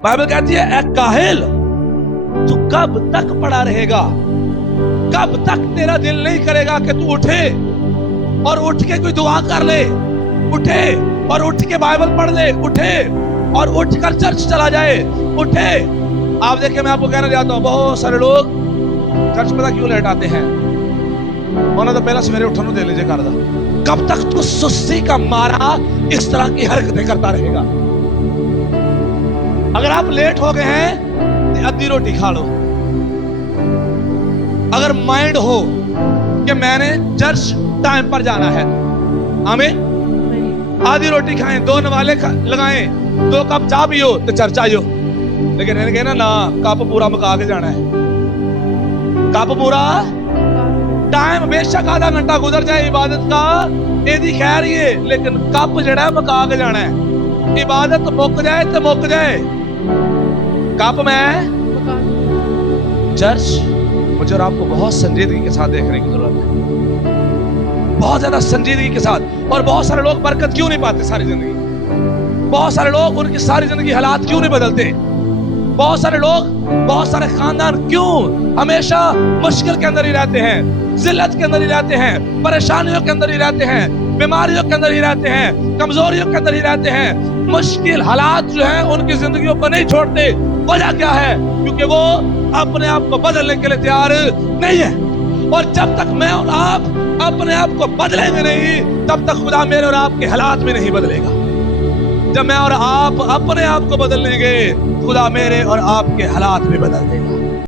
Bible कहती है ए काहिल, तू कब तक पड़ा रहेगा? कब तक तेरा दिल नहीं करेगा कि तू उठे और उठ के कोई दुआ कर ले, उठे और उठ के बाइबल पढ़ ले, उठे और उठकर चर्च चला जाए, उठे। आप देखिए, मैं आपको कहना चाहता हूं, बहुत सारे लोग चर्च पता क्यों लेट आते हैं? उन्होंने तो पहला सवेरे उठने दे लीजिए कर दा। कब तक तू सुस्ती का मारा इस तरह की हरकतें करता रहेगा? अगर आप लेट हो गए हैं तो आधी रोटी खा लो। अगर माइंड हो कि मैंने चर्च टाइम पर जाना है, हमें आधी रोटी खाएं, 2 नवाले लगाएं, 2 कप चाय पियो तो चर्च आइयो। लेकिन इन्हें कहना ना, कप पूरा मका के जाना है। कप पूरा टाइम बेशक आधा घंटा गुजर जाए इबादत का, एदी खैर ही है, लेकिन कप जड़ा है मका के जाना है। इबादत मुक जाए तो मुक जाए, कप में चर्च मुझे और आपको बहुत संजीदगी के साथ देखने की जरूरत है, बहुत ज्यादा संजीदगी के साथ। और बहुत सारे लोग बरकत क्यों नहीं पाते सारी जिंदगी? बहुत सारे लोग, उनकी सारी जिंदगी हालात क्यों नहीं बदलते? बहुत सारे लोग, बहुत सारे खानदान क्यों हमेशा मुश्किल के अंदर ही रहते हैं, जिल्लत के अंदर ही रहते हैं, परेशानियों के अंदर ही रहते हैं, बीमारियों के अंदर ही रहते हैं, कमजोरियों के अंदर ही रहते हैं? मुश्किल हालात जो हैं उनकी जिंदगियों को नहीं छोड़ते। वजह क्या है? क्योंकि वो अपने आप को बदलने के लिए तैयार नहीं है। और जब तक मैं और आप अपने आप को बदलेंगे नहीं, तब तक खुदा मेरे और आपके हालात में नहीं बदलेगा। जब मैं और आप अपने आप को बदल लेंगे, खुदा मेरे और आपके हालात में बदल देगा।